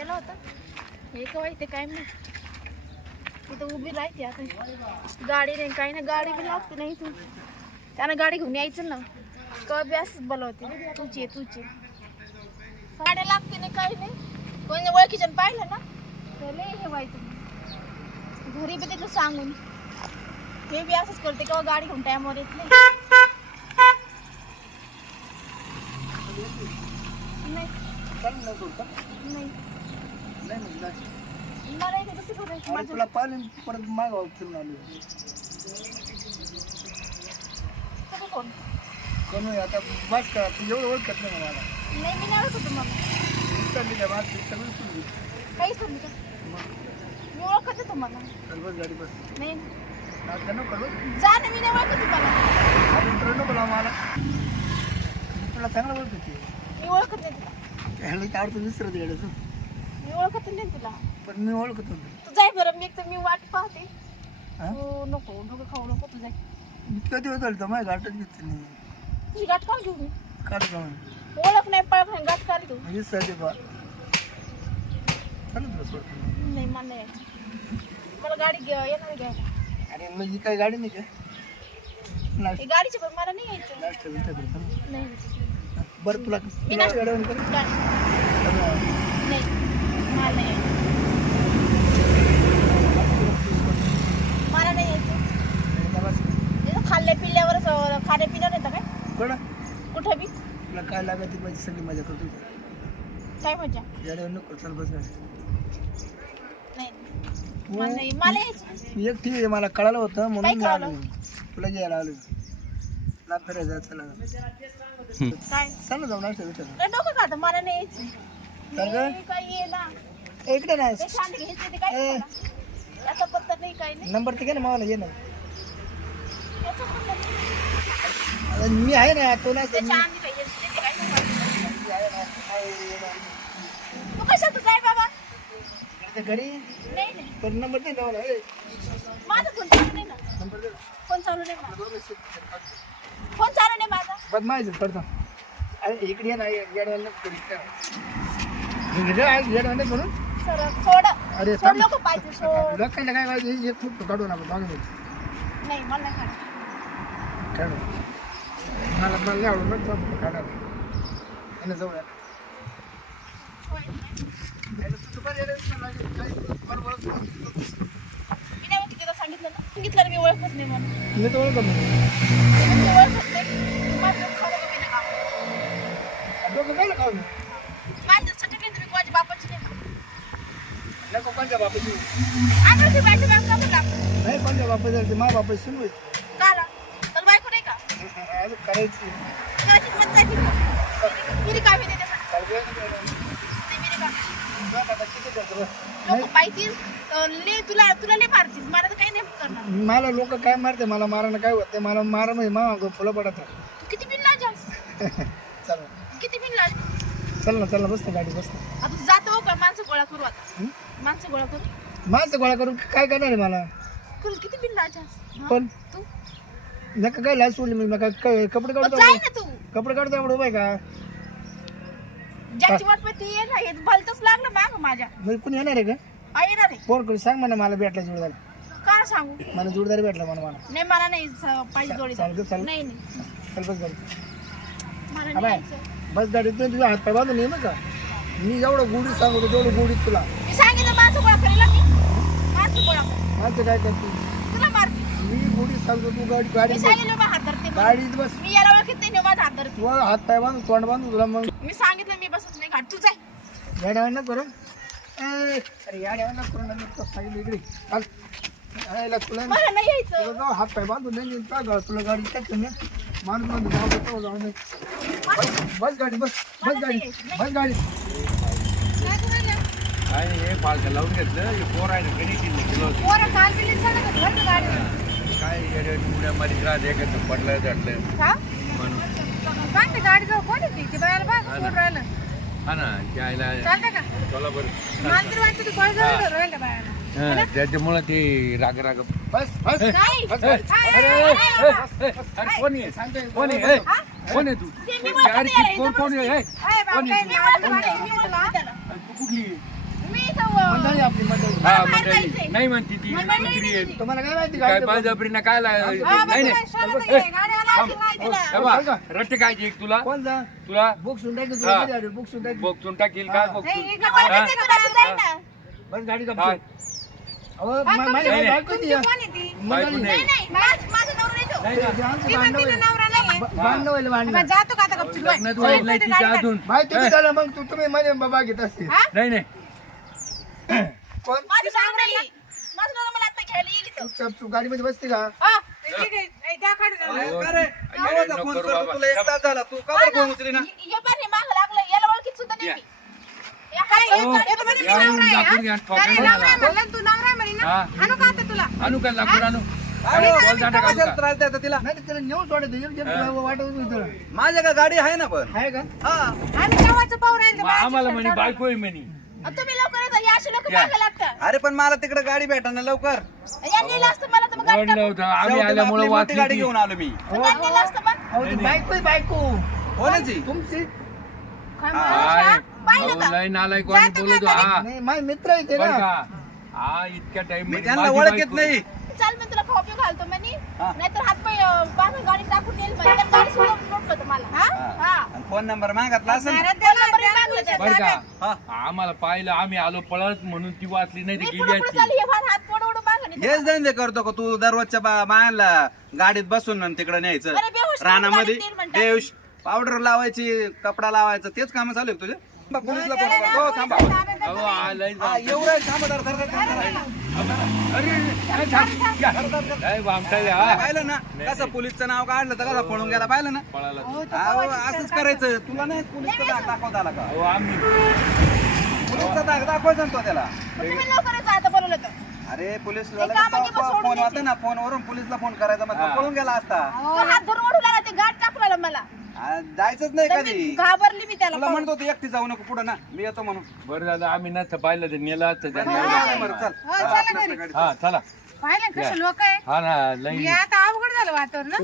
केला होता. हे का ते काय नाही तिथं उभी राहते आता. गाडी नाही काही नाही गाडी बी लागते नाही तू. त्यानं गाडी घेऊन यायचं ना. का बी असंच बोलवते. तुझी तुझी गाड्या लागते नाही काही नाही. कोणी ओळखीच्या पाहिलं ना? तर लय हे व्हायचं. घरी बी तिथं सांगून. ते बी असंच करते किंवा गाडी घेऊन टायमावर येत नाही. नाही. नाही. मला इथे कसं अरे माझं तुला पाहिलं परत मागाव फिरून आलो. कसं कोण कमी आता बस का तू एवढं ओळखत नाही मला. नाही मी नाही ओळखत सगळं सुरू काही सांगू का मी ओळखते तुम्हाला चल बस गाडी बस. नाही नाटक नको करू. जा ना मी नाही ओळखत तुम्हाला अरे तुला नको लाव मला. मी तुला चांगलं बोलतो की. मी ओळखत नाही तुला. ह्याला आवडतं विसरत गेलं तू. मी ओळखत नाही तुला. पण मी ओळखत होतो तू जाय बरं मी एक तर मी वाट पाहते. हा? तू नको डोकं खाऊ नको तू जाय. इतका दिवस झालं तर माझ्या गाठच घेतली नाही. तुझी गाठ का घेऊ मी. काढ जाऊन ओळख नाही पळख नाही गाठ का घेऊ विसरते बा. चालू तुला सोड नाही मला नाही यायचं. मला गाडी घे येणार घ्यायला अरे मग ही काय गाडी नाही का? हे गाडीची पण मला नाही यायचं. नाश्ता बिस्टा. नाही. बरं तुला मी नाश्ता-? गाडी. नाही. मला नाही यायचं येतं काय कोण? कुठं बी तुला काय लागत ती माझी सगळी मजा करतो काय मजा नको चल बस मला नाही मला यायचं एक ठीक आहे मला कळालं होतं म्हणून मी? आलो तुला घ्यायला आलो. ना फिरायचं चला काय? चला जाऊ डोकं खातं मला नाही गं. इकडे ए. नाही काय नाही नंबर ते घे ना मला ये ना नाही. अरे, मी आहे ना तो नाही मी काय नाही आहे ना. आहे आता घरी नाही नाही तर नंबर दे ना मला ए, नाही नंबर दे ना. नाही आहे. नाही बदमाश पडतो अरे इकडे ये ना येड्याला नको करू. इकडे आहे, येड्याला नको करू. सर सोड. अरे सोड लोक पाहिजे सोड. लोकांना काय पाहिजे हे खूप काढू ना दोघं नाही मला नाही काढायचं. काढू मला मला नाही आवडत मग तो काढा आणि जाऊ या. होय. काय मी नाही ओळखत तिला सांगितलं ना. सांगितलं ना मी ओळखत नाही म्हणून. मी तर ओळखत मी ओळखत नाही. माझं खरं का नाही डोकं काय खाऊ मी माझ्या सर्टिफिकेट मी कोणाच्या बापाची नाही नको कोणत्या बापाची आम्हाला ती बँक बँक का लागतं नाही कोणत्या बापाची मा बापाची सुनू का ला तर बायको नाही का? अजून करायची करायची मत जायची का मी रिकामी नाही नाही किती करतो. लोक पाहितील. तर ले तुला तुला मारतील. मला तर काही नाही करणार. मला लोक काय मारते? मला मारणं काय होते मला मारा म्हणजे मा फुलं पडत तू किती बिन लाजास चल. किती बिन लाज चल ना चल ना बसतो गाडी बसतो आता जातो का माणसं गोळा करू आता हं? माणसं गोळा करू. माणसं गोळा करून काय करणार आहे मला? किती बिन? पण तू? नका काय लाच सोडली मी नका काय कपडे काढतो जाय ना तू. कपडे काढतो एवढं उभं आहे का? ज्याची वाट पाहते ये ना भलतच लागलं माग माझ्या. म्हणजे कुणी येणार आहे का? आ, येणार आहे. फोन करून सांग म्हणा मला भेटला जोडदार का सांगू? मला जोडदार भेटला म्हणा मला. नाही मला नाही स- पाहिजे जोडी. नाही नाही. चल बस गाडी. मला नाही. बस गाडी तुझ्या हात पाय बांधून ये ना का? मी एवढं गुढीत सांगतो तेवढं गुढीत तुला. मी सांगितलं माणसं गोळा करेल मी माणसं गोळा कर. माझं काय करते तुला मारते मी गुढीत सांगतो तू गाडी गाडी मी बस. सांगितलं बा हात धरते म्हणून. गाडीत बस. मी याला ओळखत नाही ना माझा हात धरते. तू हात पाय तोंड बांधून तुला मग मी सांगितलं मी बसत नाही घाट तू जाय करून. ए, अरे याड्यावर करून ना, मी तुला सांगितलं इकडे. चाल. यायला तुला मला नाही यायचं. जाऊ हात पाय बांधून नाही नेईन का गं? तुला गाडी टाकतो मी माणूस बांधून जाऊ देतो, जाऊ दे. बस बस गाडी बस. बस गाडी. बस गाडी. काय करायला? काय नाही, हे पालखं लावून घेतलं. हे पोर आहे ना गणित किलो पोरं काल बिली झालं का धरलं गाडी. काय येड्या राहत पडलं झडलं. का म्हणून. काय ते गाडी जाऊ. कोण येते ते? बायाला बघ सोड राहिलं. हा ना त्याला चालतं का? चला बरं. मला तर वाटतं ते कोण जाऊ राहिलं बायाला. हा, त्याच्यामुळं ते राग राग. बस बस. काय? अरे, अरे कोण आहे? सांगतोय कोण आहे? ए, कोण आहे तू? गाडी कोण कोण आहे? ए, बाप काय आहे. तू? कुठली? आहे? असं मंडळी आपली मंडळी हा बाहेर मंडळी जायचंय. नाही म्हणती ती दुसरी आहे. तुम्हाला काय माहिती काय बळजबरीनं काय नाही. रट्टे काय एक तुला कोण जा तुला बुक हा. तुला आली? बुक टाकील का हा? तिथे बाजू जाईल ना. बस गाडी का काय? अहो मा- माझी नाही, नाही. बायको ती आहे. बायको मंडळी. नाही. नाही नाही माझ- माझा नवरा नाही तो. नाही ते- ना. ते आमचं भांडण होईल. ब- भांडण होईल, भांडण. जातो का आता गपचूप लग्नात होईल नाही तिच्या अजून झालं मग तू तुम्ही मध्ये बाबा घेत असते नाही नाही कोण? माझा नवरा नाही. माझा नवरा मला आता घ्यायला येईल इथं. चुपचाप तू गाडीमध्ये बसते का? नको करू बाबा. ये- ये पार हे मागं लागलं. याला ओळखीत सुद्धा नाही या. मी. हे. हात हो, वर काढले. याहून दाखवून घ्या, ठोकायला मला. हा. आणू का लाकूड आणू? बोलताना का आणू का? नाही तर त्याला नेऊन सोडायचं एक जण तुला वाटत होती तुला माझ्या का गाडी आहे ना पण? आहे का? मग आम्हाला म्हणे बायको आहे म्हणे. तुम्ही लवकर येता. असे लोक या. मागं लागतात. अरे पण मला तिकडे गाडी भेटा ना लवकर यांनी नेलं असतं मला तर मग गाडी म्हणलं होतं आम्ही शेवटी आल्यामुळे मोठी गाडी. घेऊन आलो मी टाकलं. यांनी नेलं असतं मग. अहो ती बायको आहे बायको कोणाची तुमची काय काय? पाहिलं बोलतो हा नाही माझे मित्र आहे ते बरं ना का हा इतक्या टाइम मी त्यांना ओळखत नाही चल मी तुला खाऊ पिऊ घालतो म्हणे. हा. नाहीतर हात पाय अं, बांधून गाडी टाकून येईल म्हणे. तर गाडी सोडून लोटलं होतं मला. हा. हा. आणि फोन नंबर मागितला असेल? ना? बरं हा. का आम्हाला पाहिलं आम्ही आलो पळत म्हणून ती वाचली नाही मी ती पुढे गेली पुढे असती चालली हे फार हात पोड ओढून मागं हेच धंदे करतो का तू? दररोजच्या बा- मायाला गाडीत बसून आणि तिकडे न्यायचं. अरे बेहोश रानामध्ये गाडीत नेईल म्हणतात. बेहोश. पावडर लावायची कपडा लावायचा तेच काम चालू आहे तुझे? थांबा, पोलिसला फोन कर. हो थांबा. हा, जरा, जरा, जरा, जरा. हा. पाहिलं ना? कसं पोलीसचं नाव काढलं तर कसं पळून गेला पाहिलं ना? अहो, असंच करायचं. तुला नाही पोलीसचा दाग दाखवता आला का? पोलीसचा दाग दाखवायचा ना तो त्याला. मग तुम्ही लवकरच आता बोलवलं तर. अरे पोलीस बस सोडून फोन. होते ना फोनवरून पोलीसला फोन करायचा मग तो. पळून गेला असता. तो हात धरून ओढू लागला ते गाठ टाकू लागला मला. आ, जायचंच नाही तर मी कधी. घाबरली मी त्याला तुला म्हणतो तू एकटी जाऊ नको पुढे ना. मी येतो म्हणून. बरं झालं आम्ही नसतं पाहिलं ते नेलं असतं त्यांनी. बरं, चल. हा चला पाहिलं कसं लोक आहे. हा ना लई. हे आता अवघड झालं वातावरण ना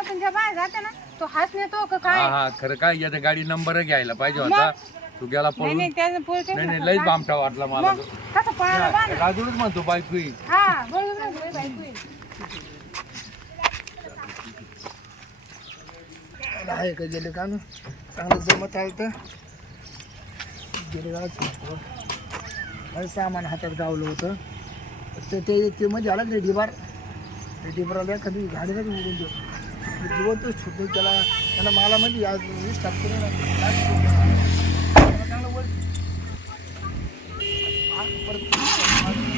तुमच्या बाहेर जाते ना तो हाच नेतो का काय? हा हा खरं काय याचा गाडी नंबर घ्यायला पाहिजे होता. तू गेला नाही पळून. नाही त्याचं पोलीस नाही नाही लईच बामटा वाटला मला. कसं राजूच म्हणतो बायको ही. हा बरोबर आहे, आहे. का गेले का ना चांगलं जमत आलं तर गेले का सामान हातात गावलं होतं. तर ते ते म्हणजे आलं ते डिबार ते डिबाराला कधी गाडीला उडून देऊ जिवंतच छुटलं त्याला त्याला मला म्हणजे आज वीस टाकतो ना चांगलं वर परत